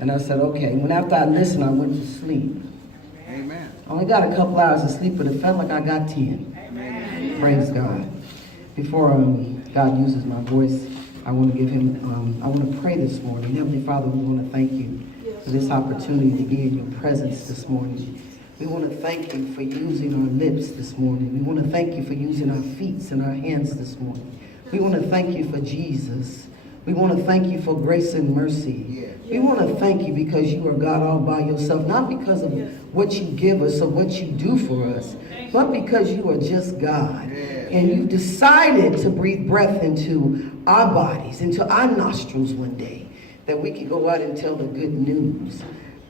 And I said, okay. And after I listened, I went to sleep. Amen. I only got a couple hours of sleep, but it felt like I got 10. Amen. Praise God. Before God uses my voice, I want to give him, I want to pray this morning. Heavenly Father, we want to thank you for this opportunity to be in your presence this morning. We want to thank you for using our lips this morning. We want to thank you for using our feet and our hands this morning. We want to thank you for Jesus. We want to thank you for grace and mercy. We want to thank you because you are God all by yourself, not because of what you give us or what you do for us, but because you are just God. And you decided to breathe breath into our bodies, into our nostrils one day, that we could go out and tell the good news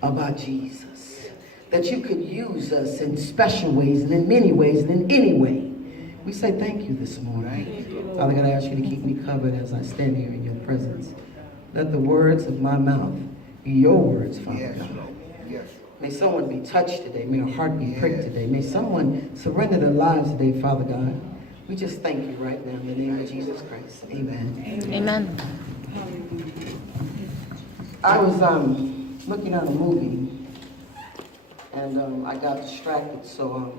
about Jesus. That you could use us in special ways and in many ways and in any way. We say thank you this morning. Father God, I ask you to keep me covered as I stand here in your presence. Let the words of my mouth be your words, Father God. May someone be touched today. May a heart be pricked today. May someone surrender their lives today, Father God. We just thank you right now in the name of Jesus Christ. Amen. Amen. I was looking at a movie, and I got distracted, so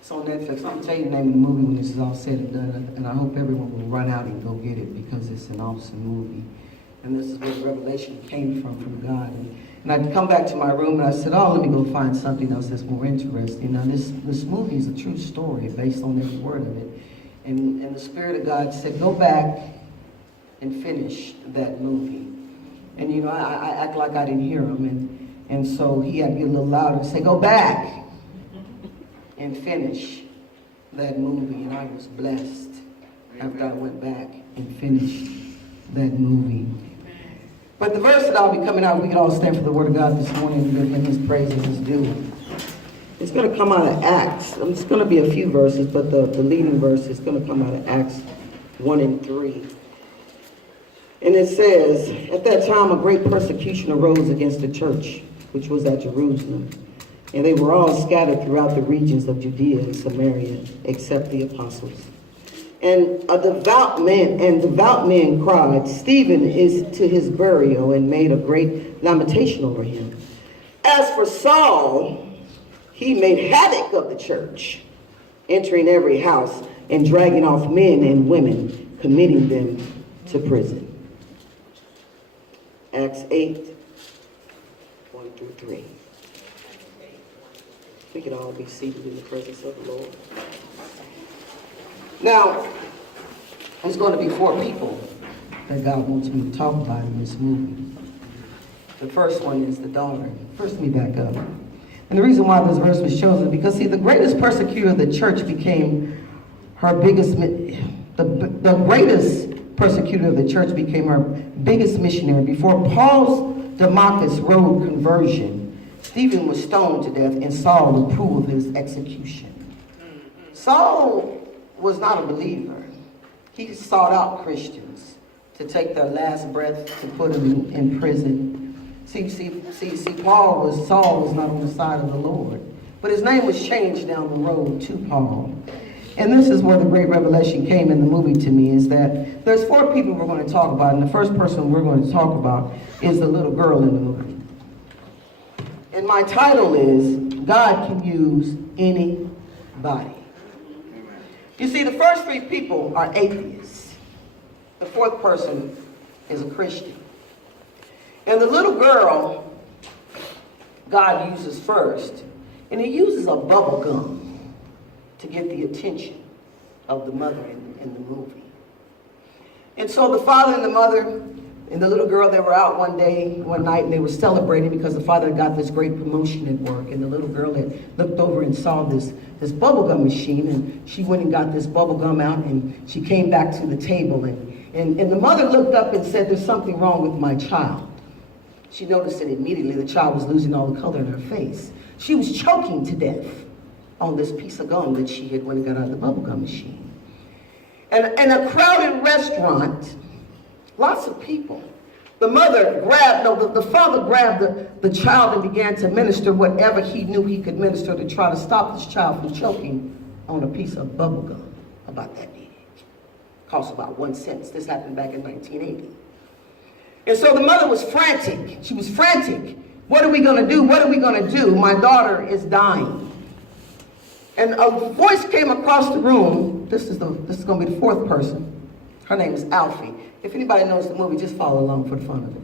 it's on Netflix. I'll tell you the name of the movie when this is all said and done, and I hope everyone will run out and go get it because it's an awesome movie. And this is where the revelation came from God. And I'd come back to my room and I said, oh, let me go find something else that's more interesting. Now this movie is a true story based on every word of it. And the Spirit of God said, go back and finish that movie. And you know, I act like I didn't hear him. And so he had to get a little louder and say, go back and finish that movie. And I was blessed after I went back and finished that movie. But the verse that I'll be coming out, we can all stand for the word of God this morning and give him his praise and his due. It's going to come out of Acts. It's going to be a few verses, but the leading verse is going to come out of Acts 1 and 3. And it says, at that time a great persecution arose against the church, which was at Jerusalem. And they were all scattered throughout the regions of Judea and Samaria, except the apostles. And devout men cried, Stephen is to his burial, and made a great lamentation over him. As for Saul, he made havoc of the church, entering every house and dragging off men and women, committing them to prison. Acts 8, 1 through 3. We can all be seated in the presence of the Lord. Now, there's going to be 4 people that God wants me to talk about in this movie. The first one is the daughter. First, let me back up. And the reason why this verse was chosen, because see, the greatest persecutor of the church became her biggest, the greatest persecutor of the church became her biggest missionary. Before Paul's Damascus road conversion, Stephen was stoned to death and Saul approved of his execution. Saul was not a believer. He sought out Christians to take their last breath to put them in prison. See, Saul was not on the side of the Lord. But his name was changed down the road to Paul. And this is where the great revelation came in the movie to me, is that there's 4 people we're going to talk about, and the first person we're going to talk about is the little girl in the movie. And my title is, God Can Use Anybody. You see, the first 3 people are atheists. The 4th person is a Christian. And the little girl, God uses first. And he uses a bubble gum to get the attention of the mother in the movie. And so the father and the mother and the little girl, they were out one night, and they were celebrating because the father had got this great promotion at work. And the little girl had looked over and saw this bubblegum machine, and she went and got this bubblegum out, and she came back to the table. And the mother looked up and said, there's something wrong with my child. She noticed it immediately. The child was losing all the color in her face. She was choking to death on this piece of gum that she had went and got out of the bubblegum machine. And in a crowded restaurant, lots of people. The father grabbed the child and began to minister whatever he knew he could minister to try to stop this child from choking on a piece of bubble gum about that big. Cost about 1 cent. This happened back in 1980. And so the mother was frantic. She was frantic. What are we going to do? What are we going to do? My daughter is dying. And a voice came across the room. This is going to be the fourth person. Her name is Alfie. If anybody knows the movie, just follow along for the fun of it.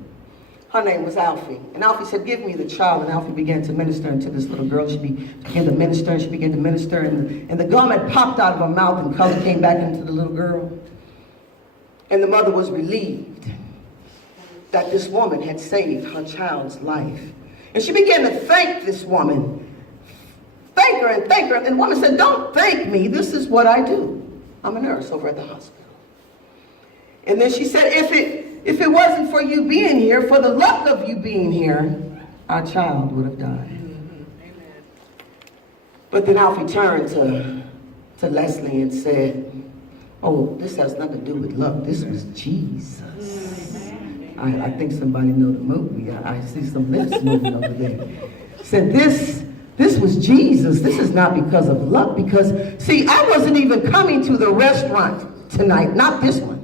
Her name was Alfie. And Alfie said, give me the child. And Alfie began to minister unto this little girl. She began to minister, and she began to minister. And the gum had popped out of her mouth, and color came back into the little girl. And the mother was relieved that this woman had saved her child's life. And she began to thank this woman. Thank her and thank her. And the woman said, don't thank me. This is what I do. I'm a nurse over at the hospital. And then she said, if it wasn't for you being here, for the luck of you being here, our child would have died. Amen. But then Alfie turned to Leslie and said, oh, this has nothing to do with luck. This was Jesus. I think somebody know the movie. I see some lips moving over there. Said this was Jesus. This is not because of luck. Because, see, I wasn't even coming to the restaurant tonight. Not this one.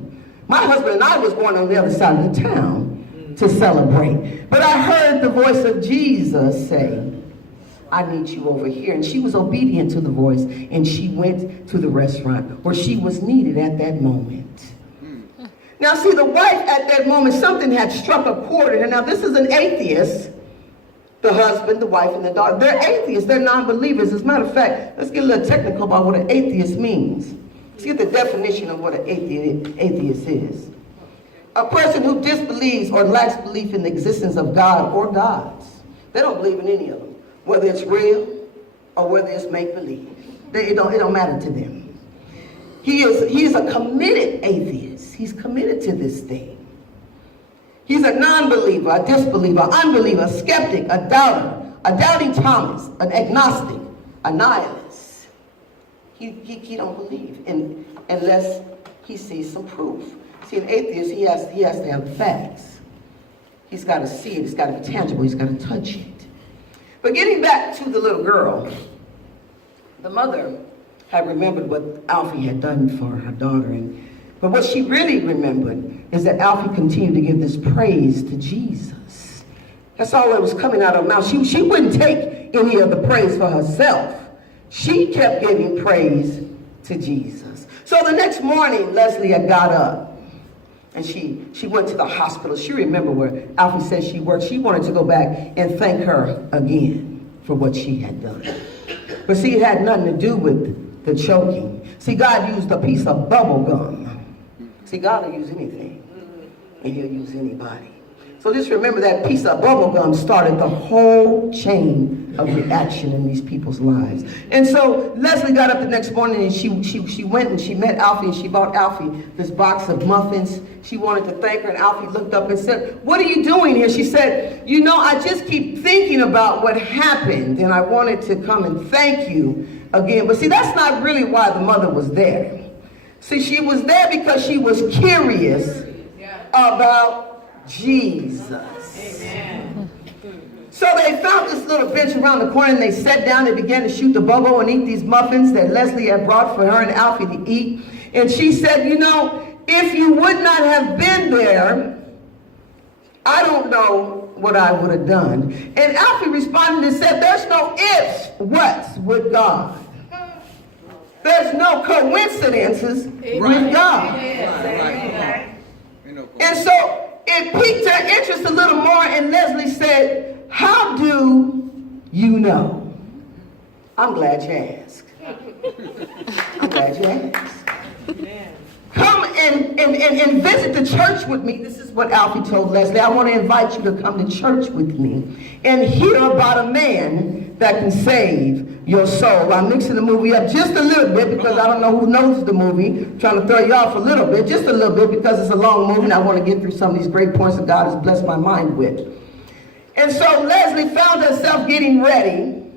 My husband and I was going on the other side of the town to celebrate. But I heard the voice of Jesus say, I need you over here. And she was obedient to the voice. And she went to the restaurant where she was needed at that moment. Now, see, the wife at that moment, something had struck a chord in her. Now, this is an atheist. The husband, the wife, and the daughter. They're atheists. They're non-believers. As a matter of fact, let's get a little technical about what an atheist means. Let's get the definition of what an atheist is. A person who disbelieves or lacks belief in the existence of God or gods. They don't believe in any of them. Whether it's real or whether it's make-believe. It don't matter to them. He is a committed atheist. He's committed to this thing. He's a non-believer, a disbeliever, unbeliever, a skeptic, a doubter, a doubting Thomas, an agnostic, a nihilist. He don't believe unless he sees some proof. See, an atheist, he has to have the facts. He's got to see it. It's got to be tangible. He's got to touch it. But getting back to the little girl, the mother had remembered what Alfie had done for her daughter. But what she really remembered is that Alfie continued to give this praise to Jesus. That's all that was coming out of her mouth. She wouldn't take any of the praise for herself. She kept giving praise to Jesus. So the next morning, Leslie had got up and she went to the hospital. She remembered where Alfie said she worked. She wanted to go back and thank her again for what she had done. But see, it had nothing to do with the choking. See, God used a piece of bubble gum. See, God will use anything, and he'll use anybody. So just remember that piece of bubble gum started the whole chain of reaction in these people's lives. And so Leslie got up the next morning, and she went and she met Alfie, and she bought Alfie this box of muffins. She wanted to thank her, and Alfie looked up and said, what are you doing here? She said, you know, I just keep thinking about what happened, and I wanted to come and thank you again. But see, that's not really why the mother was there. See, she was there because she was curious about Jesus. Amen. So they found this little bench around the corner, and they sat down and began to shoot the bubble and eat these muffins that Leslie had brought for her and Alfie to eat. And she said, you know, if you would not have been there, I don't know what I would have done. And Alfie responded and said, there's no ifs, whats with God. There's no coincidences with God. Right. And so it piqued her interest a little more, and Leslie said, how do you know? I'm glad you asked. I'm glad you asked. Come and visit the church with me. This is what Alfie told Leslie. I want to invite you to come to church with me and hear about a man that can save your soul. I'm mixing the movie up just a little bit because I don't know who knows the movie. I'm trying to throw you off a little bit, just a little bit, because it's a long movie and I want to get through some of these great points that God has blessed my mind with. And so Leslie found herself getting ready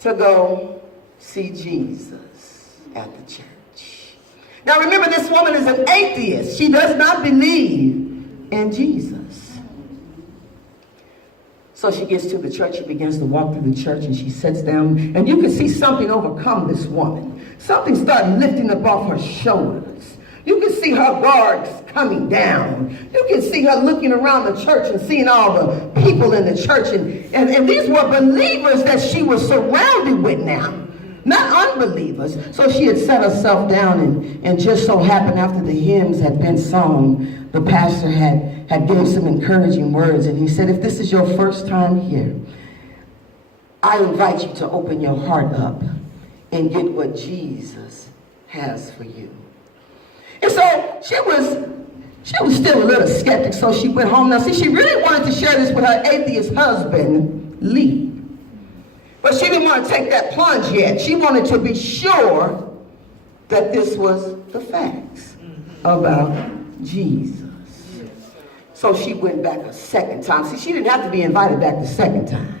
to go see Jesus at the church. Now remember, this woman is an atheist. She does not believe in Jesus. So she gets to the church, she begins to walk through the church, and she sits down, and you can see something overcome this woman. Something started lifting up off her shoulders. You can see her guards coming down. You can see her looking around the church and seeing all the people in the church. And these were believers that she was surrounded with now, not unbelievers. So she had set herself down, and just so happened after the hymns had been sung, the pastor had gave some encouraging words. And he said, if this is your first time here, I invite you to open your heart up and get what Jesus has for you. And so she was still a little skeptic, so she went home. Now, see, she really wanted to share this with her atheist husband, Lee. But she didn't want to take that plunge yet. She wanted to be sure that this was the facts about Jesus. So she went back a second time. See, she didn't have to be invited back the second time.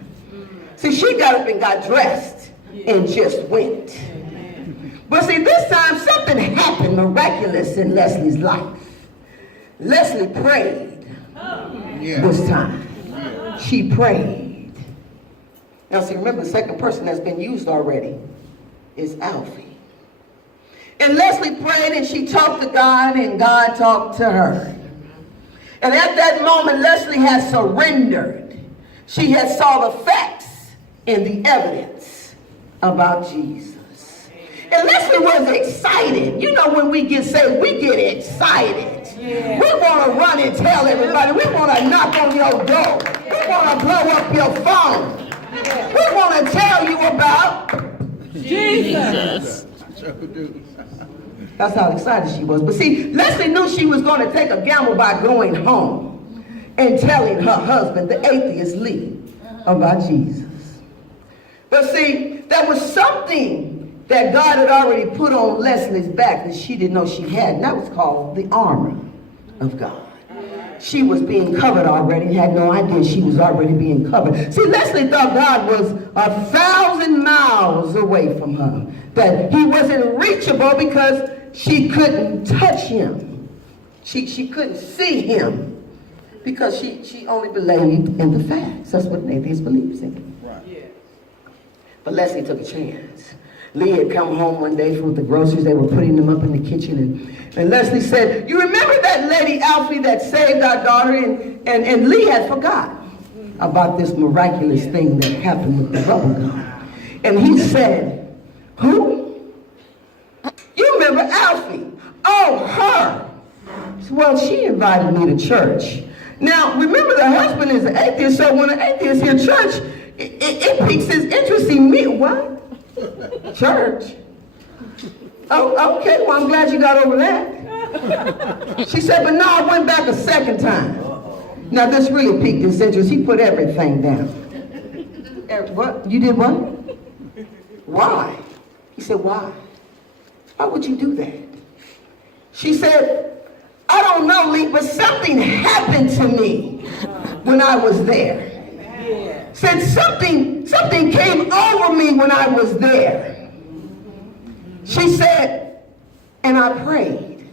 See, she got up and got dressed and just went. But see, this time something happened miraculous in Leslie's life. Leslie prayed this time. She prayed. Now see, remember, the second person that's been used already is Alfie. And Leslie prayed and she talked to God and God talked to her. And at that moment, Leslie had surrendered. She had saw the facts and the evidence about Jesus. And Leslie was excited. You know, when we get saved, we get excited. Yeah. We want to run and tell everybody. We want to knock on your door. We want to blow up your phone. Yeah. We want to tell you about Jesus. That's how excited she was. But see, Leslie knew she was going to take a gamble by going home and telling her husband, the atheist Lee, about Jesus. But see, there was something that God had already put on Leslie's back that she didn't know she had, and that was called the armor of God. She was being covered already, had no idea she was already being covered. See, Leslie thought God was 1,000 miles away from her, that he wasn't reachable because she couldn't touch him. She couldn't see him because she only believed in the facts. That's what an atheist believes in. But Leslie took a chance. Lee had come home one day from the groceries. They were putting them up in the kitchen. And Leslie said, you remember that lady Alfie that saved our daughter? And Lee had forgotten about this miraculous thing that happened with the bubble gum. And he said, who? You remember Alfie? Oh, her. Well, she invited me to church. Now, remember, the husband is an atheist, so when an atheist hears church, it piques his interest in me. What? Church? Oh, okay. Well, I'm glad you got over that. She said, but no, I went back a second time. Now, this really piqued his interest. He put everything down. What? You did what? Why? He said, why? Why would you do that? She said, I don't know, Lee, but something happened to me when I was there. Said something came over me when I was there. She said, and I prayed.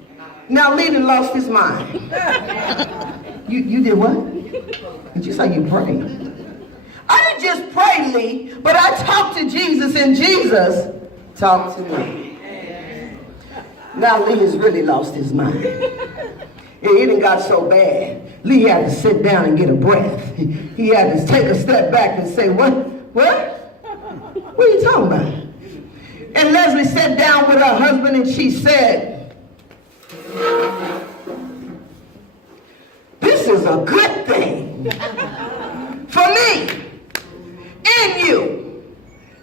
Now Lee lost his mind. You did what? Did you say you prayed? I didn't just pray, Lee, but I talked to Jesus and Jesus talked to me. Now Lee has really lost his mind. It done got so bad. Lee had to sit down and get a breath. He had to take a step back and say, what? What? What are you talking about? And Leslie sat down with her husband and she said, this is a good thing for me, in you,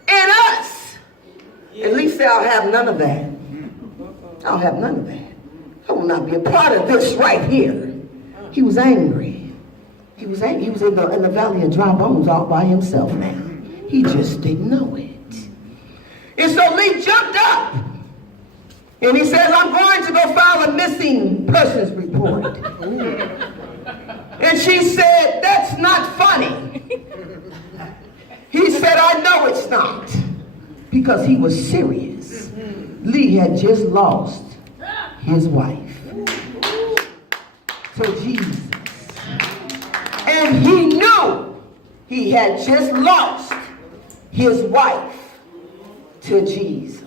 in us. At least I'll have none of that. I'll have none of that. I will not be a part of this right here. He was angry. He was angry. He was in the valley of dry bones all by himself now. He just didn't know it. And so Lee jumped up and he says, I'm going to go file a missing persons report. And she said, that's not funny. He said, I know it's not. Because he was serious. Lee had just lost his wife to Jesus. And he knew he had just lost his wife to Jesus.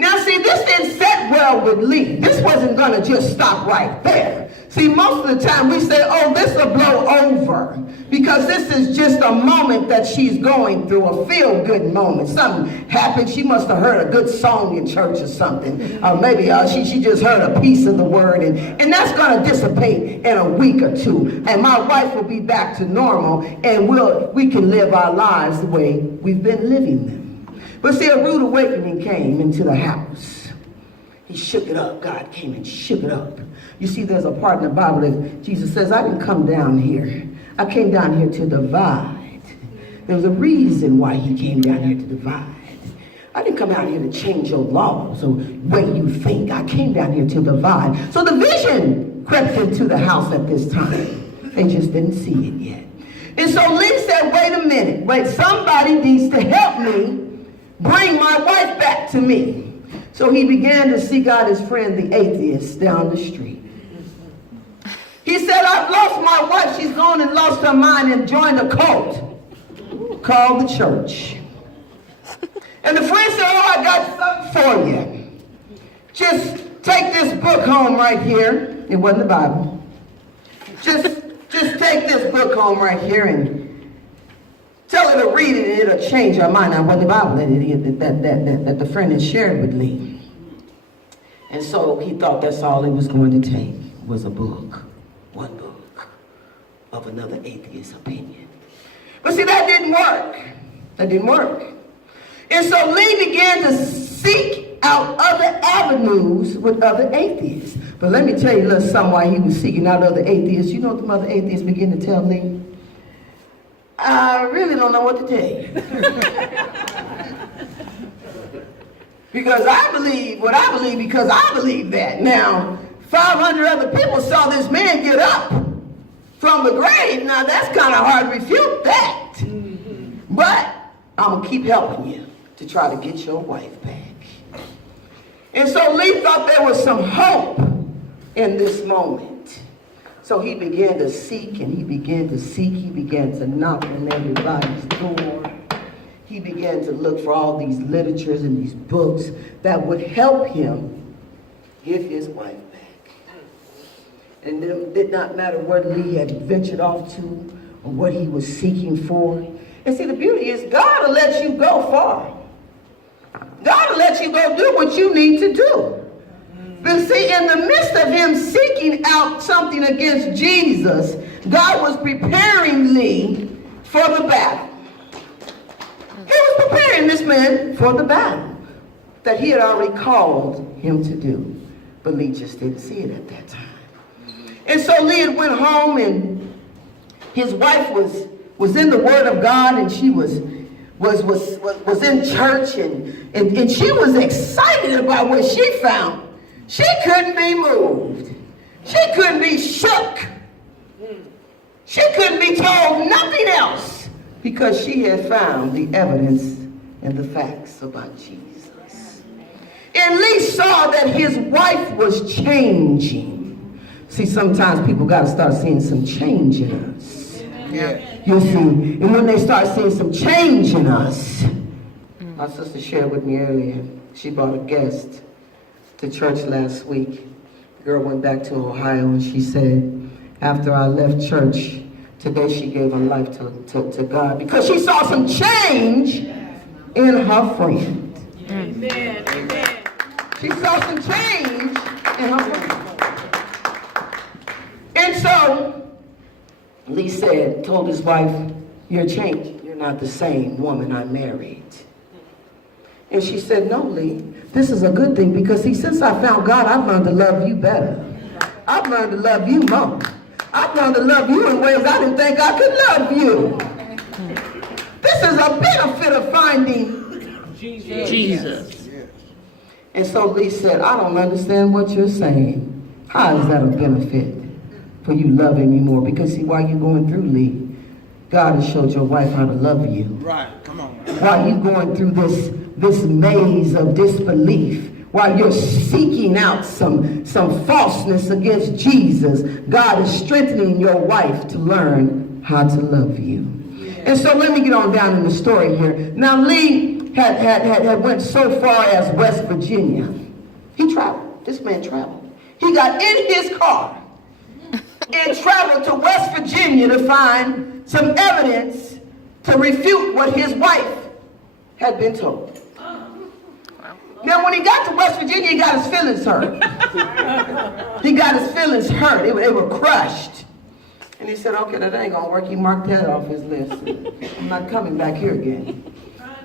Now see, this didn't set well with Lee. This wasn't going to just stop right there. See, most of the time we say, oh, this will blow over, because this is just a moment that she's going through, a feel-good moment. Something happened. She must have heard a good song in church or something. Or maybe she just heard a piece of the word, and that's going to dissipate in a week or two. And my wife will be back to normal, and we can live our lives the way we've been living them. But see, a rude awakening came into the house. He shook it up. God came and shook it up. You see, there's a part in the Bible that Jesus says, I didn't come down here. I came down here to divide. There's a reason why he came down here to divide. I didn't come out here to change your laws or way you think. I came down here to divide. So the vision crept into the house at this time. They just didn't see it yet. And so Lee said, wait a minute. Wait, somebody needs to help me bring my wife back to me. So he began to seek out his friend, the atheist, down the street. He said, I've lost my wife. She's gone and lost her mind and joined a cult called the church. And the friend said, oh, I got something for you. Just take this book home right here. It wasn't the Bible. Just take this book home right here and tell her to read it, and it'll change her mind. Now, it wasn't the Bible that the friend had shared with Lee. And so he thought that's all it was going to take, was a book. One book of another atheist's opinion. But see, that didn't work. That didn't work. And so Lee began to seek out other avenues with other atheists. But let me tell you a little something why he was seeking out other atheists. You know what the other atheists began to tell Lee? I really don't know what to tell you. Because I believe what I believe, because I believe that. Now, 500 other people saw this man get up from the grave. Now, that's kind of hard to refute that. But I'm going to keep helping you to try to get your wife back. And so Lee thought there was some hope in this moment. So he began to seek, and he began to seek. He began to knock on everybody's door. He began to look for all these literatures and these books that would help him get his wife back. And it did not matter where Lee had ventured off to or what he was seeking for. And see, the beauty is God will let you go far. God will let you go do what you need to do. But see, in the midst of him seeking out something against Jesus, God was preparing Lee for the battle. He was preparing this man for the battle that he had already called him to do. But Lee just didn't see it at that time. And so Lee went home, and his wife was in the Word of God, and she was in church, and she was excited about what she found. She couldn't be moved. She couldn't be shook. She couldn't be told nothing else, because she had found the evidence and the facts about Jesus. And Lee saw that his wife was changing. See, sometimes people got to start seeing some change in us. Yeah. You see, and when they start seeing some change in us, my sister shared with me earlier, she brought a guest to church last week. The girl went back to Ohio, and she said, after I left church, today she gave her life to God because she saw some change in her friend. Amen. Amen. She saw some change in her friend. And so Lee told his wife, you're changing. You're not the same woman I married. And she said, no, Lee, this is a good thing, because see, since I found God, I've learned to love you better. I've learned to love you more. I've learned to love you in ways I didn't think I could love you. This is a benefit of finding Jesus. And so Lee said, I don't understand what you're saying. How is that a benefit for you loving me more? Because see, while you're going through, Lee, God has showed your wife how to love you. Right, come on. While you're going through this maze of disbelief, while you're seeking out some falseness against Jesus, God is strengthening your wife to learn how to love you. Yeah. And so let me get on down in the story here. Now Lee had went so far as West Virginia. He traveled. This man traveled. He got in his car and traveled to West Virginia to find some evidence to refute what his wife had been told. Now, when he got to West Virginia, he got his feelings hurt. He got his feelings hurt. They were crushed. And he said, okay, that ain't going to work. He marked that off his list. I'm not coming back here again.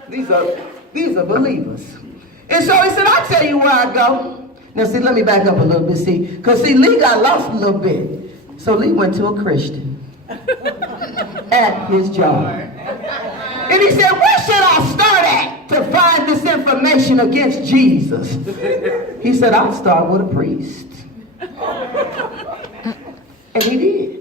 These are believers. And so he said, I'll tell you where I go. Now, see, let me back up a little bit, see. Because, see, Lee got lost a little bit. So Lee went to a Christian at his job. And he said, where should I start at to find this information against Jesus? He said, I'll start with a priest. And he did.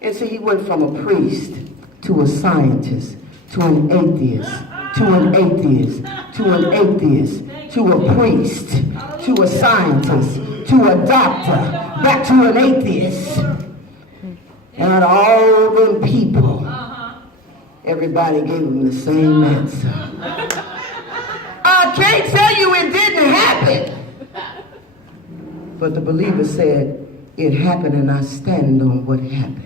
And so he went from a priest to a scientist, to an atheist, to an atheist, to an atheist, to a priest, to a scientist, to a doctor, back to an atheist. And all them people, everybody gave him the same answer. I can't tell you it didn't happen. But the believer said, it happened and I stand on what happened.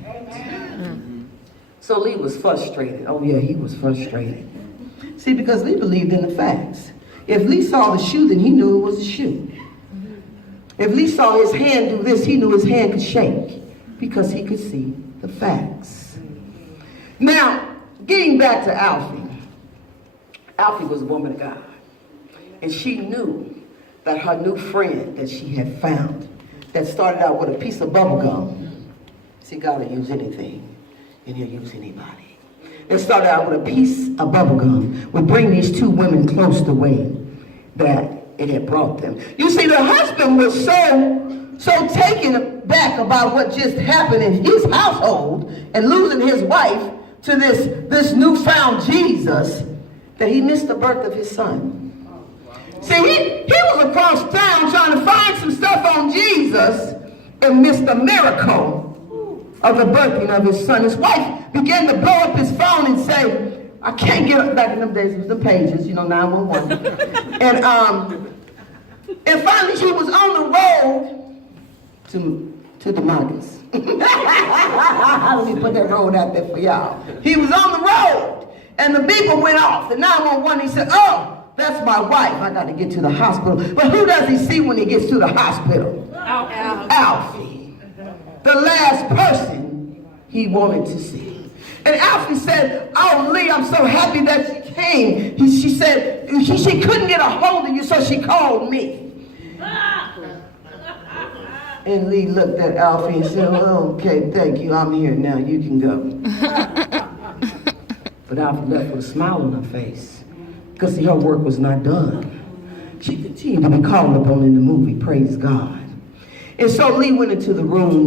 So Lee was frustrated. Oh yeah, he was frustrated. See, because Lee believed in the facts. If Lee saw the shoe, then he knew it was a shoe. If Lee saw his hand do this, he knew his hand could shake because he could see the facts. Now, getting back to Alfie. Alfie was a woman of God. And she knew that her new friend that she had found, that started out with a piece of bubble gum. See, God will use anything, and he'll use anybody. That started out with a piece of bubble gum, would bring these two women close the way that it had brought them. You see, the husband was so taken back about what just happened in his household and losing his wife to this newfound Jesus that he missed the birth of his son. See, he was across town trying to find some stuff on Jesus and missed the miracle of the birthing of his son. His wife began to blow up his phone and say, I can't get up. Back in them days, it was the pages, 911. And finally she was on the road to Damascus. Let me put that road out there for y'all. He was on the road and the beeper went off. The 911, he said, oh, that's my wife. I got to get to the hospital. But who does he see when he gets to the hospital? Alfie. The last person he wanted to see. And Alfie said, oh, Lee, I'm so happy that you came. She said she couldn't get a hold of you, so she called me. And Lee looked at Alfie and said, oh, okay, thank you. I'm here now. You can go. But Alfie left with a smile on her face because her work was not done. She continued to be called upon in the movie, praise God. And so Lee went into the room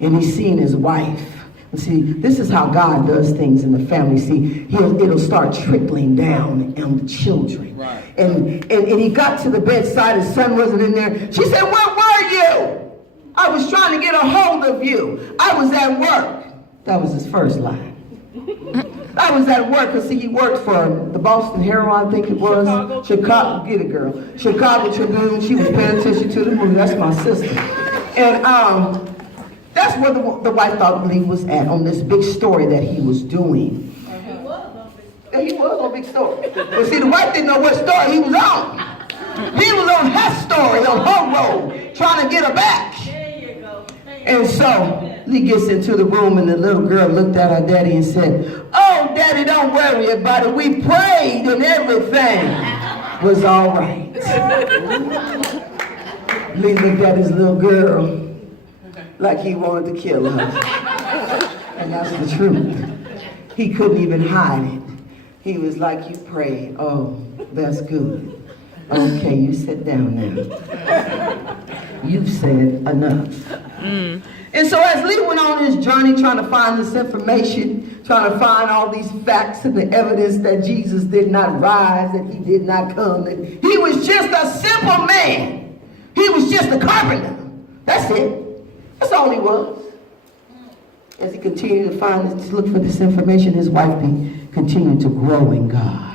and he seen his wife. And see, this is how God does things in the family. See, it'll start trickling down on the children. Right. And he got to the bedside, his son wasn't in there. She said, where were you? I was trying to get a hold of you. I was at work. That was his first line. I was at work because he worked for the Boston Herald, I think it was. Chicago, get it, girl. Chicago Tribune. She was paying attention to the movie. That's my sister. And that's where the wife thought Lee was at on this big story that he was doing. He was on big story. But see, the wife didn't know what story he was on. He was on her story, on her road, trying to get her back. And so Lee gets into the room and the little girl looked at her daddy and said, oh, daddy, don't worry about it. We prayed and everything was all right. Lee looked at his little girl like he wanted to kill her. And that's the truth. He couldn't even hide it. He was like, you prayed. Oh, that's good. Okay, you sit down now. You've said enough. And so as Lee went on his journey trying to find this information, trying to find all these facts and the evidence that Jesus did not rise, that he did not come, that he was just a simple man. He was just a carpenter. That's it. That's all he was. As he continued to look for this information, his wife continued to grow in God.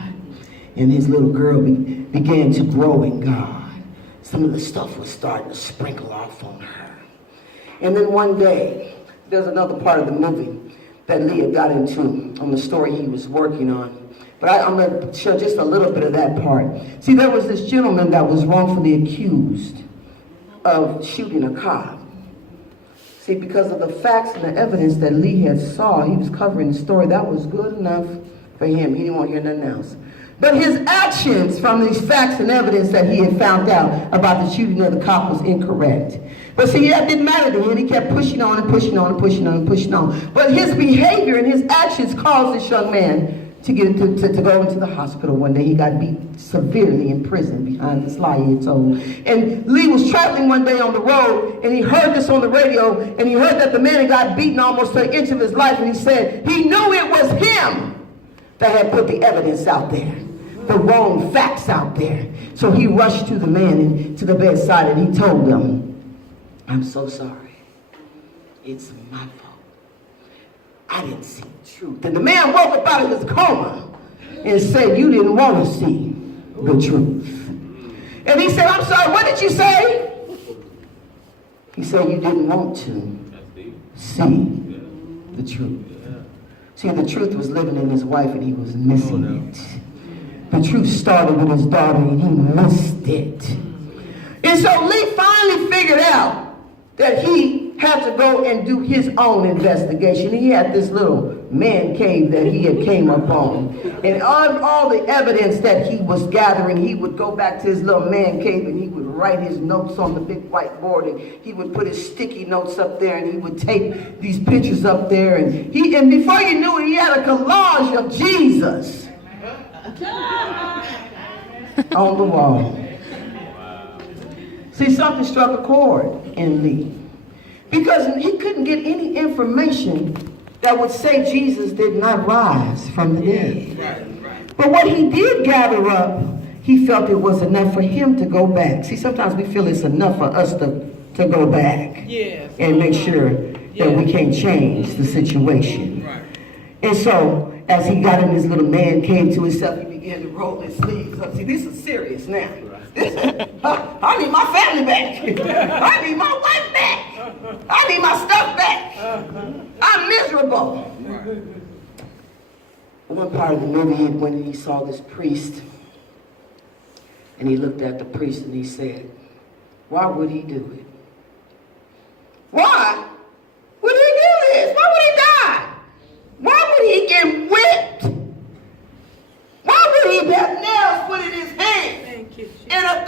and his little girl began to grow in God. Some of the stuff was starting to sprinkle off on her. And then one day, there's another part of the movie that Leah got into on the story he was working on. But I'm going to show just a little bit of that part. See, there was this gentleman that was wrongfully accused of shooting a cop. See, because of the facts and the evidence that Lee had saw, he was covering the story. That was good enough for him. He didn't want to hear nothing else. But his actions from these facts and evidence that he had found out about the shooting of the cop was incorrect. But see, that didn't matter to him. He kept pushing on and pushing on and pushing on and pushing on. But his behavior and his actions caused this young man to go into the hospital one day. He got beat severely in prison behind this lie he had told. And Lee was traveling one day on the road, and he heard this on the radio, and he heard that the man had got beaten almost to an inch of his life, and he said he knew it was him that had put the evidence out there, the wrong facts out there. So he rushed to the man and to the bedside, and he told them, "I'm so sorry. It's my fault. I didn't see the truth." And the man woke up out of his coma and said, "You didn't want to see the truth." And he said, "I'm sorry, what did you say?" He said, "You didn't want to see the truth." See, the truth was living in his wife, and he was missing it. The truth started with his daughter, and he missed it. And so Lee finally figured out that he had to go and do his own investigation. He had this little man cave that he had came upon. And all the evidence that he was gathering, he would go back to his little man cave and he would write his notes on the big whiteboard, and he would put his sticky notes up there, and he would tape these pictures up there, and before you knew it, he had a collage of Jesus on the wall. See, something struck a chord in Lee, because he couldn't get any information that would say Jesus did not rise from the dead. But what he did gather up, he felt it was enough for him to go back. See, sometimes we feel it's enough for us to go back and make sure that we can't change the situation. And so, as he got in his little man cave to himself, he began to roll his sleeves up. See, this is serious now. I need my family back. I need my wife back. I need my stuff back. I'm miserable. One part of the movie, when he saw this priest, and he looked at the priest and he said, "Why would he do it? Why would he do this? Why would he die? Why would he get whipped? Why would he have nails put in his hand and a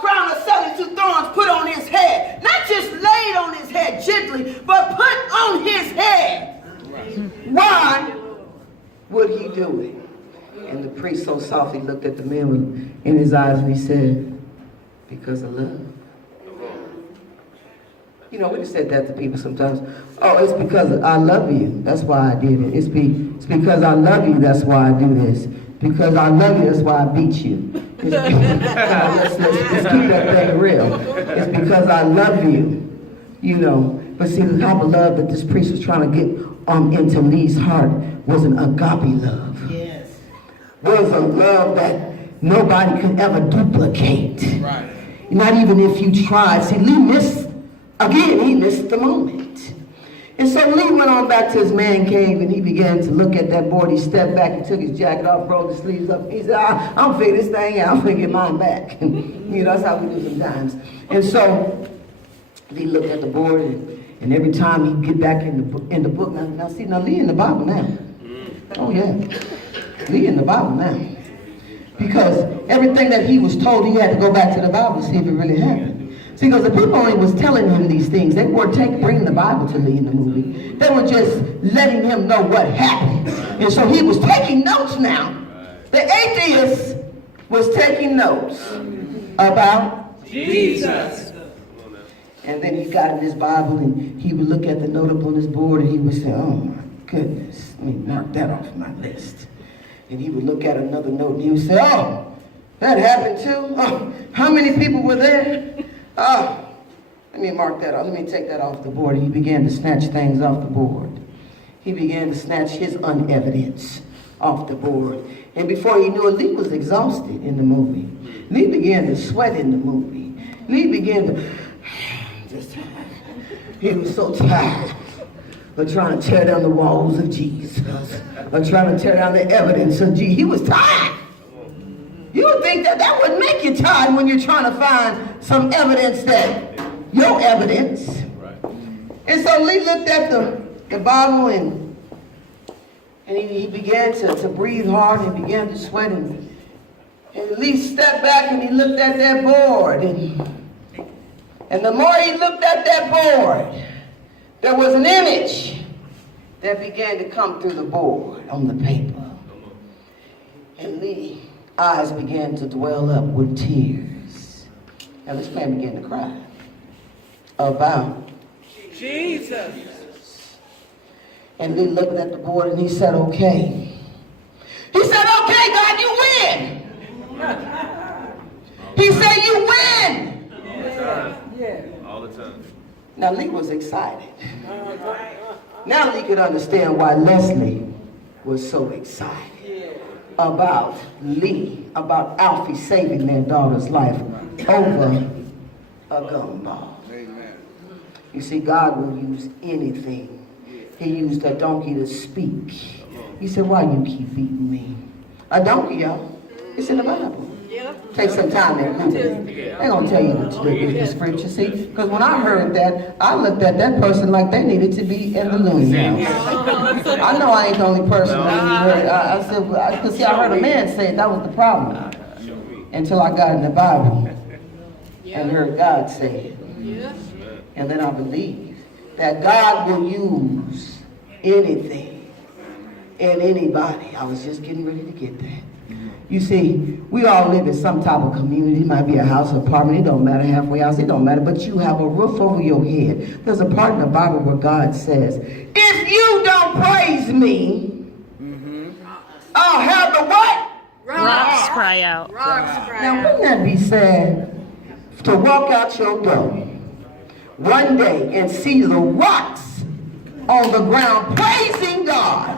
crown of 72 thorns put on his head? Not just laid on his head gently, but put on his head. Why would he do it?" And the priest so softly looked at the man in his eyes and he said, "Because of love." You know, we just said that to people sometimes. "Oh, it's because I love you. That's why I did it. It's because I love you. That's why I do this. Because I love you. That's why I beat you." Let's keep that thing real. It's because I love you. You know. But see, the type of love that this priest was trying to get into Lee's heart was an agape love. Yes. Was a love that nobody could ever duplicate. Right. Not even if you tried. See, Lee missed the moment. And so Lee went on back to his man cave and he began to look at that board. He stepped back, he took his jacket off, rolled his sleeves up. He said, "I'm figure this thing out. I'm gonna get mine back." You know, that's how we do sometimes. And so Lee looked at the board, and every time he'd get back in the book. Now Lee in the Bible now. Oh yeah, Lee in the Bible now. Because everything that he was told, he had to go back to the Bible to see if it really happened. See, because the people only was telling him these things. They weren't bringing the Bible to Lee in the movie. They were just letting him know what happened. And so he was taking notes now. The atheist was taking notes about Jesus. And then he got in his Bible and he would look at the note up on his board and he would say, "Oh my goodness, let me knock that off my list." And he would look at another note and he would say, "Oh, that happened too? Oh, how many people were there? Oh, let me mark that off. Let me take that off the board." And he began to snatch things off the board. He began to snatch his unevidence off the board. And before he knew it, Lee was exhausted in the movie. Lee began to sweat in the movie. Lee began to, he was so tired of trying to tear down the walls of Jesus, of trying to tear down the evidence of Jesus. He was tired. You would think that that would make you tired when you're trying to find some evidence that, your evidence. And so Lee looked at the Bible and he began to breathe hard and began to sweat. And Lee stepped back and he looked at that board. And the more he looked at that board, there was an image that began to come through the board on the paper. And Lee's eyes began to dwell up with tears. Now this man began to cry about Jesus. And Lee looked at the board and he said, okay. He said, okay, God, you win. He said, you win. All the time. Now Lee was excited. Now Lee could understand why Leslie was so excited about Lee, about Alfie saving their daughter's life over a gumball. You see, God will use anything. He used a donkey to speak. He said, why you keep beating me? A donkey, y'all. It's in the Bible. Take some time there. They're going to tell you the scripture, see? Because when I heard that, I looked at that person like they needed to be in the loony house. I know I ain't the only person that heard. I said, because see, I heard a man say it, that was the problem. Until I got in the Bible and heard God say it. And then I believe that God will use anything and anybody. I was just getting ready to get that. You see, we all live in some type of community. It might be a house, apartment. It don't matter, halfway house. It don't matter. But you have a roof over your head. There's a part in the Bible where God says, if you don't praise me, I'll have the what? Rocks cry out. Now, wouldn't that be sad to walk out your door one day and see the rocks on the ground praising God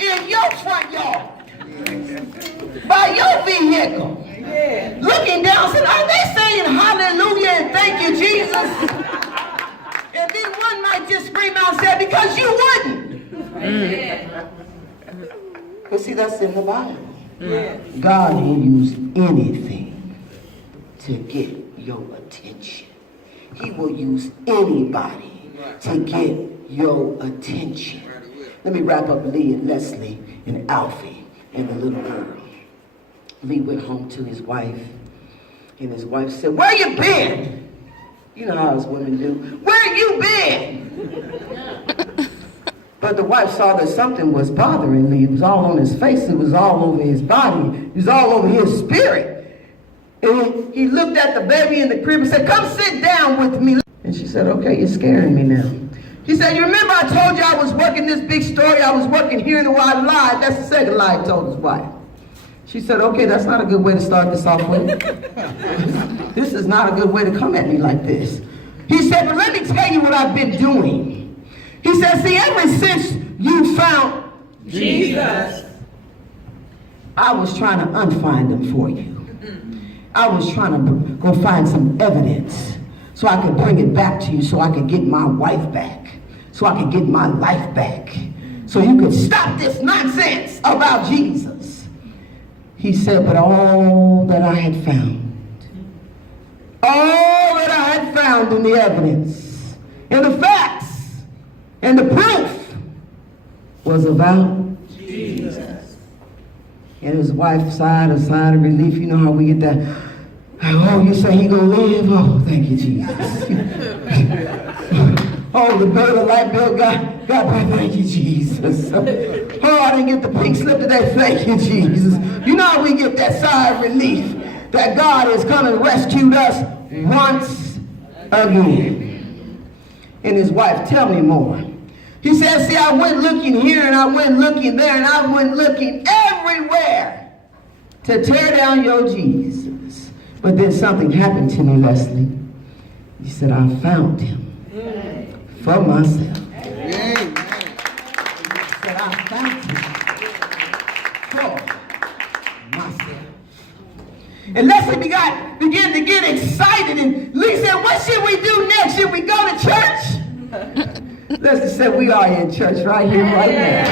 in your front yard, by your vehicle, looking down, saying, are they saying hallelujah and thank you, Jesus? And then one might just scream out and say, because you wouldn't. But see, that's in the Bible. God will use anything to get your attention. He will use anybody to get your attention. Let me wrap up Lee and Leslie and Alfie and the little girl. Lee went home to his wife, and his wife said, where you been? You know how us women do. Where you been? But the wife saw that something was bothering Lee. It was all on his face. It was all over his body. It was all over his spirit. And he looked at the baby in the crib and said, come sit down with me. And she said, okay, you're scaring me now. He said, you remember I told you I was working this big story? I was working here in the wild live. That's the second lie he told his wife. She said, okay, that's not a good way to start this off with. This is not a good way to come at me like this. He said, but let me tell you what I've been doing. He said, see, ever since you found Jesus, I was trying to unfind him for you. I was trying to go find some evidence so I could bring it back to you, so I could get my wife back, so I could get my life back, so you could stop this nonsense about Jesus. He said, but all that I had found, all that I had found in the evidence, in the facts, and the proof was about Jesus. And his wife sighed a sigh of relief. You know how we get that, oh, you say he gonna live? Oh, thank you, Jesus. Oh, the bill, the light bill got back. Thank you, Jesus. Oh, I didn't get the pink slip today. Thank you, Jesus. You know how we get that sigh of relief that God has come and rescued us once again. And his wife, tell me more. He said, see, I went looking here and I went looking there and I went looking everywhere to tear down your Jesus. But then something happened to me, Leslie. He said, I found him for myself. He said, I found him And Leslie began to get excited. And Lee said, what should we do next? Should we go to church? Leslie said, we are in church right here, right now.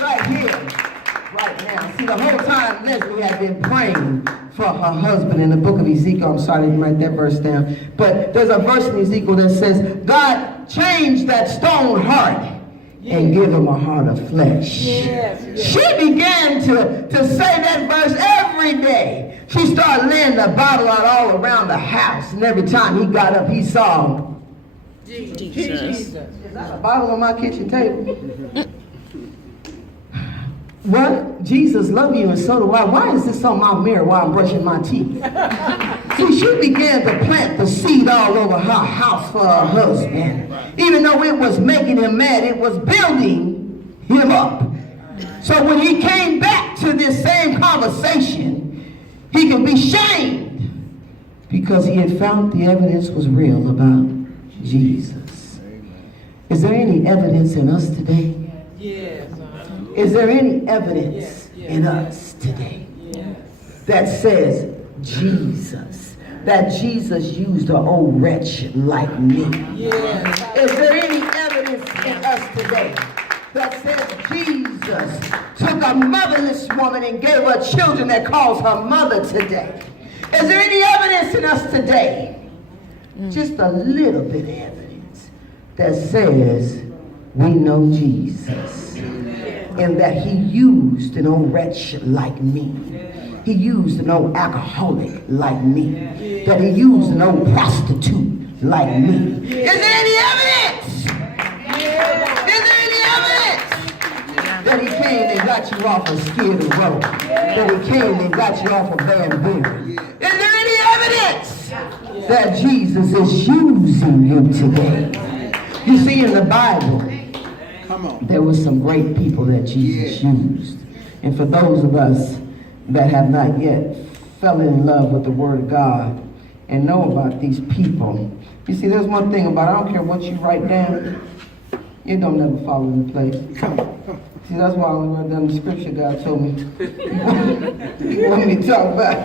Right here, right now. See, the whole time Leslie had been praying for her husband in the book of Ezekiel. I'm sorry, I didn't write that verse down. But there's a verse in Ezekiel that says, God changed that stone heart and give him a heart of flesh. She began to say that verse every day. She started laying the Bible out all around the house. And every time he got up, he saw Jesus. Is that a Bible on my kitchen table? What? Jesus love you and so do I. Why is this on my mirror while I'm brushing my teeth? See, she began to plant the seed all over her house for her husband. Even though it was making him mad, it was building him up. So when he came back to this same conversation, he could be shamed because he had found the evidence was real about Jesus. Is there any evidence in us today? Yes. Is there any evidence in us today that says Jesus, that Jesus used an old wretch like me? Is there any evidence in us today that says Jesus took a motherless woman and gave her children that calls her mother today? Is there any evidence in us today, just a little bit of evidence, that says we know Jesus? And that he used an old wretch like me. He used an old alcoholic like me. That he used an old prostitute like me. Is there any evidence? Is there any evidence that he came and got you off of Skid Row? That he came and got you off of Van Buren? Is there any evidence that Jesus is using you today? You see, in the Bible, there were some great people that Jesus used. And for those of us that have not yet fell in love with the Word of God and know about these people, you see, there's one thing about it. I don't care what you write down, it don't never fall into place. See, that's why I only wrote down the scripture God told me he wanted me to talk about.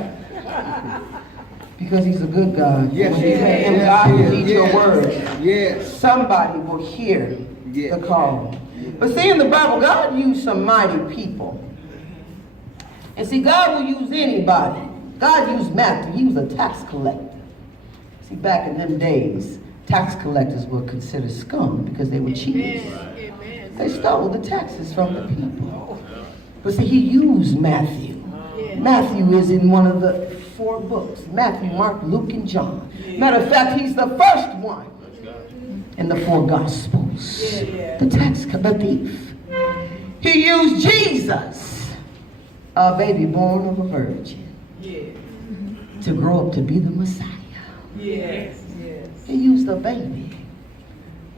Because he's a good God. And God will lead your word. Somebody will hear the call. But see, in the Bible, God used some mighty people. And see, God will use anybody. God used Matthew. He was a tax collector. See, back in them days, tax collectors were considered scum because they were cheaters. They stole the taxes from the people. But see, he used Matthew. Matthew is in one of the 4 books. Matthew, Mark, Luke, and John. Matter of fact, he's the first one in the 4 Gospels. The thief. He used Jesus, a baby born of a virgin, to grow up to be the Messiah. He used a baby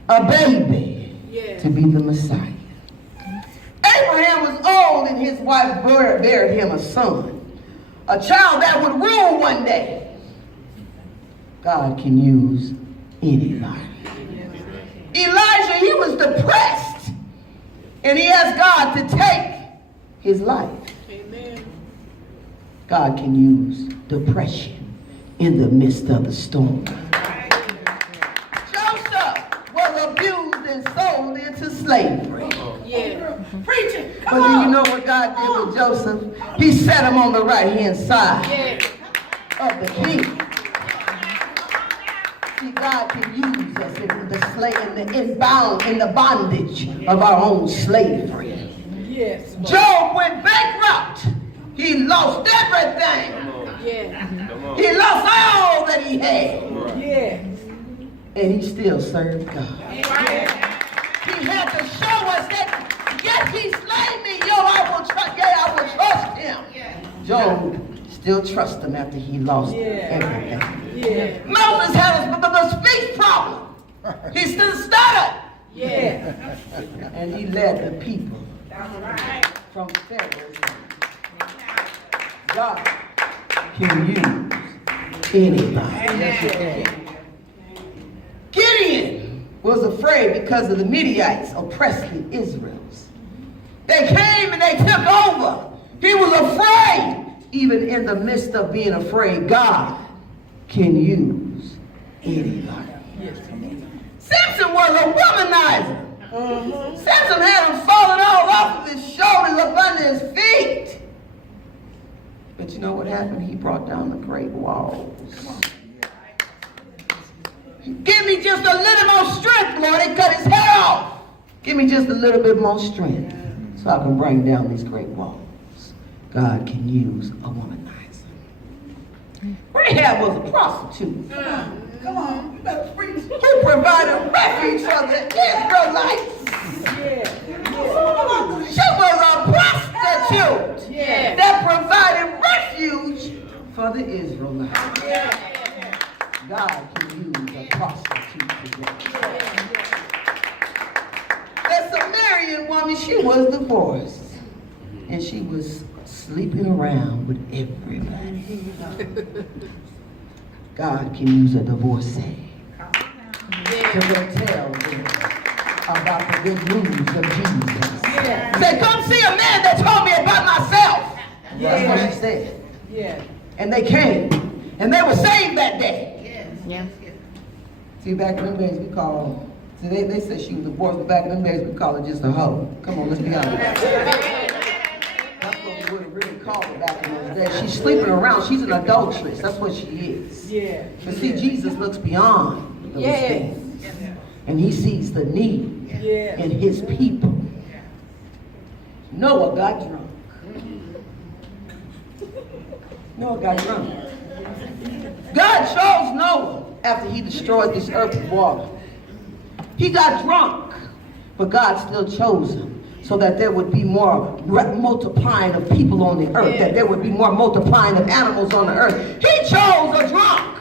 to be the Messiah. Abraham was old and his wife bared him a son, a child that would rule one day. God can use anybody. Elijah, he was depressed, and he asked God to take his life. God can use depression in the midst of the storm. Joseph was abused and sold into slavery. Preaching. But do you know what God did with Joseph? He set him on the right-hand side of the king. See, God can use us in the bondage of our own slavery. Job went bankrupt. He lost everything. He lost all that he had. And he still served God. He had to show us that, yes, he slayed me, I will trust him. Job still trusts him after he lost everything. Moses had the speech problem. He still stuttered. And he led the people from Pharaoh's hand. God can use anybody. Gideon was afraid because of the Midianites oppressing Israel. They came and they took over. He was afraid even in the midst of being afraid, God can use anybody. Samson was a womanizer. Samson had him falling all off of his shoulders up under his feet. But you know what happened? He brought down the great walls. Give me just a little more strength, Lord. They cut his hair off. Give me just a little bit more strength so I can bring down these great walls. God can use a womanizer. Rahab was a prostitute. Come on, you better preach. Who provided refuge for the Israelites? She was a prostitute that provided refuge for the Israelites. God can use a prostitute today. The Samaritan woman, she was divorced. And she was sleeping around with everybody. God can use a divorcee to go tell them about the good news of Jesus. Say, come see a man that told me about myself. That's what she said. And they came. And they were saved that day. See, back in them days we call, see, they said she was divorced, but back in them days we call her just a hoe. Come on, let's be honest. That's what we would have really called her back in those days. She's sleeping around. She's an adulteress. That's what she is. But see, Jesus looks beyond those things. And he sees the need in his people. Noah got drunk. Noah got drunk. God chose Noah after he destroyed this earth with water. He got drunk, but God still chose him so that there would be more multiplying of people on the earth, that there would be more multiplying of animals on the earth. He chose a drunk.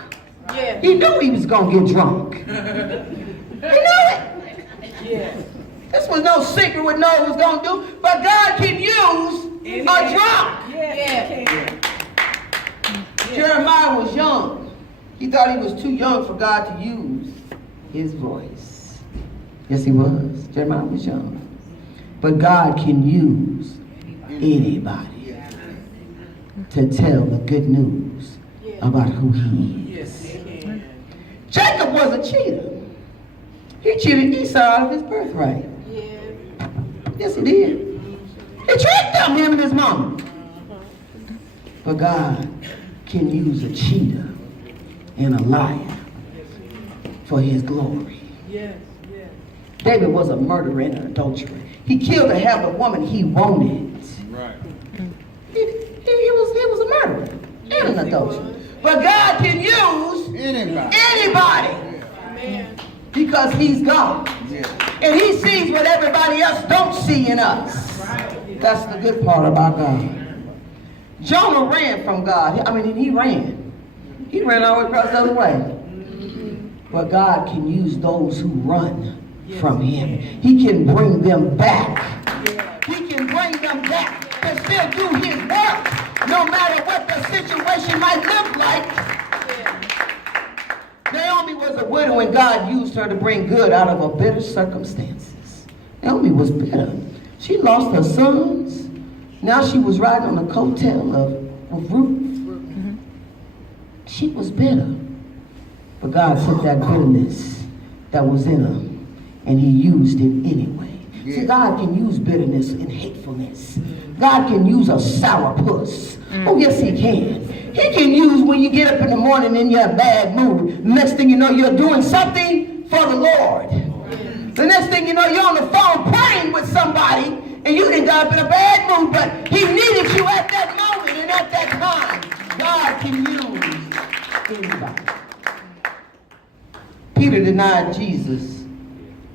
He knew he was going to get drunk. He knew it. This was no secret what Noah was going to do, but God can use a drunk. Jeremiah was young. He thought he was too young for God to use his voice. Yes, he was. Jeremiah was young. But God can use anybody to tell the good news about who he is. Jacob was a cheater. He cheated Esau out of his birthright. Yes, he did. He tricked him and his mama. But God can use a cheater and a liar for his glory. David was a murderer and an adulterer. He killed to have the woman he wanted. Right. He was a murderer and an adulterer. But God can use anybody because he's God. And he sees what everybody else don't see in us. That's the good part about God. Jonah ran from God. He ran. He ran all the way across the other way. But God can use those who run from him. He can bring them back. He can bring them back and still do his work, no matter what the situation might look like. Naomi was a widow and God used her to bring good out of her bitter circumstances. Naomi was bitter. She lost her sons. Now she was riding on the coattail of Ruth. She was bitter. But God took that bitterness that was in her and he used it anyway. See, God can use bitterness and hatefulness. God can use a sourpuss. Oh, yes, he can. He can use when you get up in the morning in your bad mood. Next thing you know, you're doing something for the Lord. The next thing you know, you're on the phone praying with somebody and you didn't got up in a bad mood, but he needed you at that moment and at that time. God can use anybody. Peter denied Jesus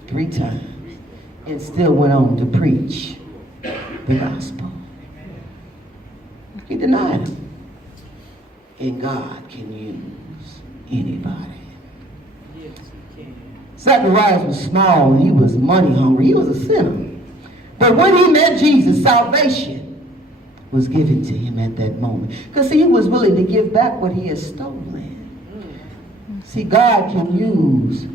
3 times and still went on to preach the gospel. He denied him. And God can use anybody. Zacharias was small and he was money hungry. He was a sinner. But when he met Jesus, salvation was given to him at that moment. Because he was willing to give back what he had stolen. See, God can use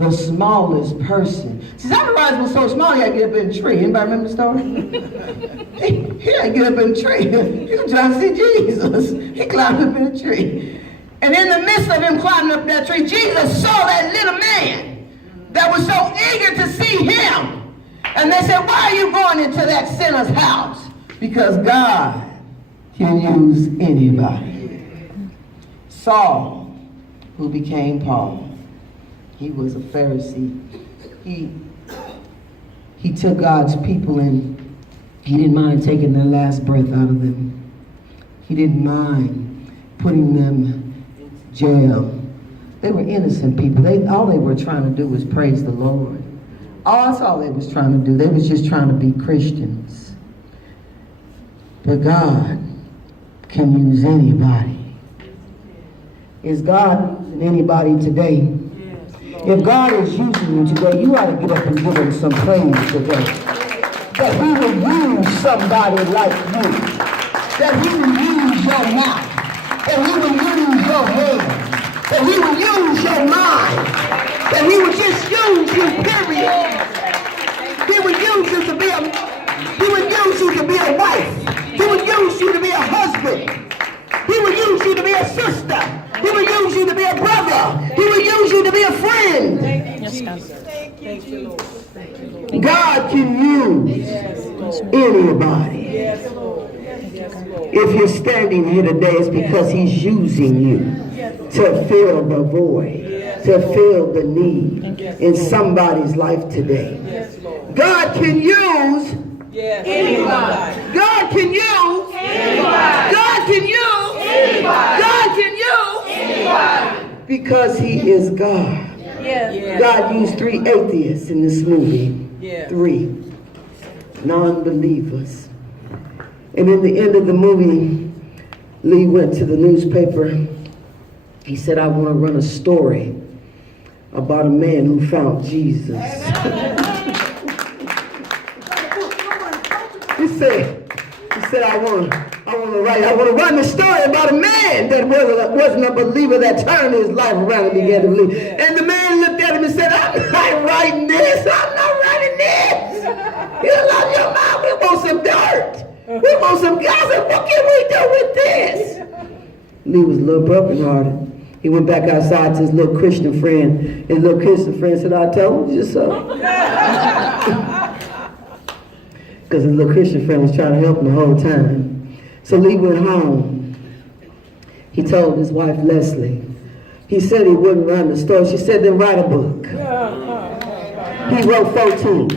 the smallest person. See, Zacharias was so small he had to get up in a tree. Anybody remember the story? he had to get up in a tree. He was trying to see Jesus. He climbed up in a tree. And in the midst of him climbing up that tree, Jesus saw that little man that was so eager to see him. And they said, why are you going into that sinner's house? Because God can use anybody. Saul, who became Paul, he was a Pharisee. He took God's people and he didn't mind taking their last breath out of them. He didn't mind putting them in jail. They were innocent people. All they were trying to do was praise the Lord. That's all they was trying to do. They was just trying to be Christians. But God can use anybody. Is God using anybody today? If God is using you today, you ought to get up and give him some praise today. That he will use somebody like you. That he will use your mouth. That he will use your hands. That he will use your mind. That he will just use you, period. He will use you to be a wife. He will use you to be a husband. He will use you to be a sister. He will use you to be a brother. He will use you to be a friend. Yes, God. Thank you, Lord. God can use anybody. Yes, Lord. Yes, Lord. If you're standing here today, it's because he's using you to fill the void, to fill the need in somebody's life today. Yes, Lord. God can use Yes. Anybody. God can use Anybody. God can use Anybody. God can use Anybody. because he is God. Yes. God used 3 atheists in this movie. Yes. 3 non-believers. And in the end of the movie, Lee went to the newspaper. He said, I want to run a story about a man who found Jesus. He said, I want to run the story about a man that wasn't a believer that turned his life around and began to believe. And the man looked at him and said, I'm not writing this. I'm not writing this. You love your mouth. We want some dirt. We want some gossip. What can we do with this? Lee was a little brokenhearted. He went back outside to his little Christian friend. His little Christian friend said, I told you so. Because his little Christian friend was trying to help him the whole time. So Lee went home. He told his wife, Leslie. He said he wouldn't run the store. She said, then write a book. He wrote 14.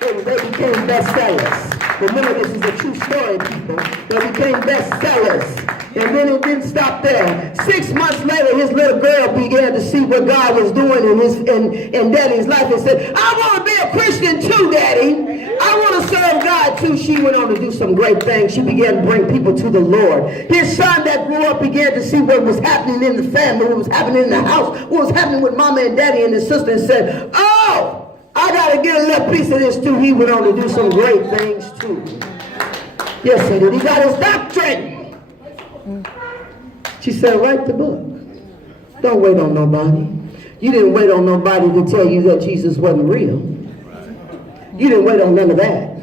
They became bestsellers. Remember, this is a true story, people. They became bestsellers. And then it didn't stop there. 6 months later, his little girl began to see what God was doing in Daddy's life and said, I want to be a Christian too, Daddy. I want to serve God too. She went on to do some great things. She began to bring people to the Lord. His son that grew up began to see what was happening in the family, what was happening in the house, what was happening with Mama and Daddy and his sister, and said, oh, I got to get a little piece of this too. He went on to do some great things too. Yes, he did. He got his doctorate. She said, write the book. Don't wait on nobody. You didn't wait on nobody to tell you that Jesus wasn't real. You didn't wait on none of that.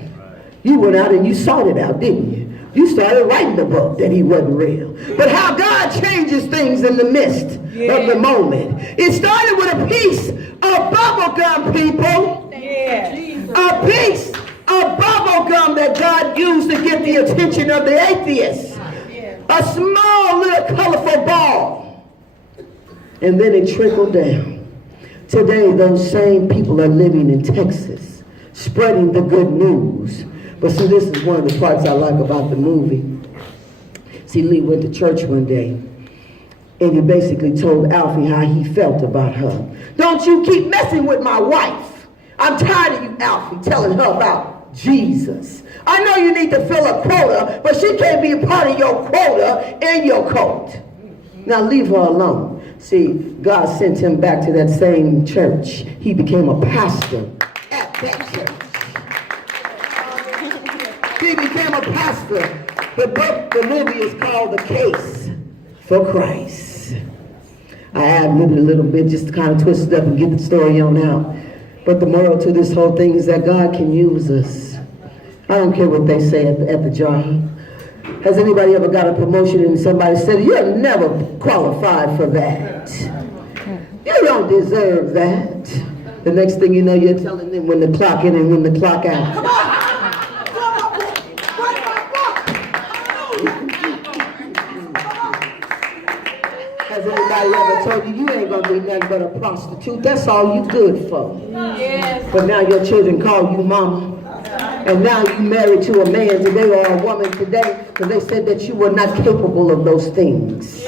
You went out and you sought it out, didn't you? You started writing the book that he wasn't real. But how God changes things in the midst of the moment. It started with a piece of bubble gum, people. A piece of bubble gum that God used to get the attention of the atheists. A small little colorful ball. And then it trickled down. Today, those same people are living in Texas, spreading the good news. But see, this is one of the parts I like about the movie. See, Lee went to church one day, and he basically told Alfie how he felt about her. Don't you keep messing with my wife. I'm tired of you, Alfie, telling her about Jesus. I know you need to fill a quota, but she can't be a part of your quota in your coat. Now leave her alone. See, God sent him back to that same church. He became a pastor at that church. He became a pastor. The book, the movie is called The Case for Christ. I ad-libbed a little bit just to kind of twist it up and get the story on out. But the moral to this whole thing is that God can use us. I don't care what they say at the job. Has anybody ever got a promotion and somebody said, you're never qualified for that? You don't deserve that. The next thing you know, you're telling them when the clock in and when the clock out. Come on! Has anybody ever told you ain't gonna be nothing but a prostitute? That's all you good for. Yes. But now your children call you mama. And now you married to a man today or a woman today because they said that you were not capable of those things.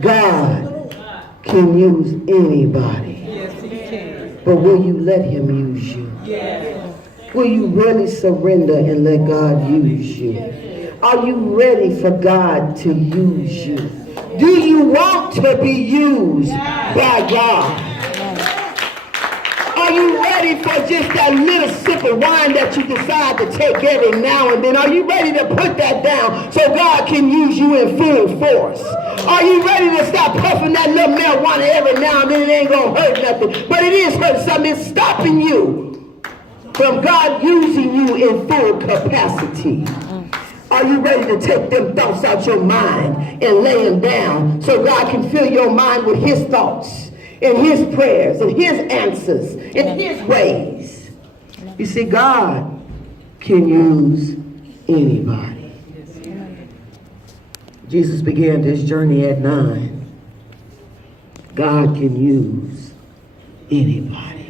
God can use anybody. Yes, he can. But will you let him use you? Yes. Will you really surrender and let God use you? Are you ready for God to use you? Do you want to be used by God? Are you ready for just that little sip of wine that you decide to take every now and then? Are you ready to put that down so God can use you in full force? Are you ready to stop puffing that little marijuana every now and then? It ain't gonna hurt nothing, but it is hurting something. It's stopping you from God using you in full capacity. Are you ready to take them thoughts out your mind and lay them down so God can fill your mind with his thoughts and his prayers and his answers and his ways? You see, God can use anybody. Jesus began this journey at 9. God can use anybody.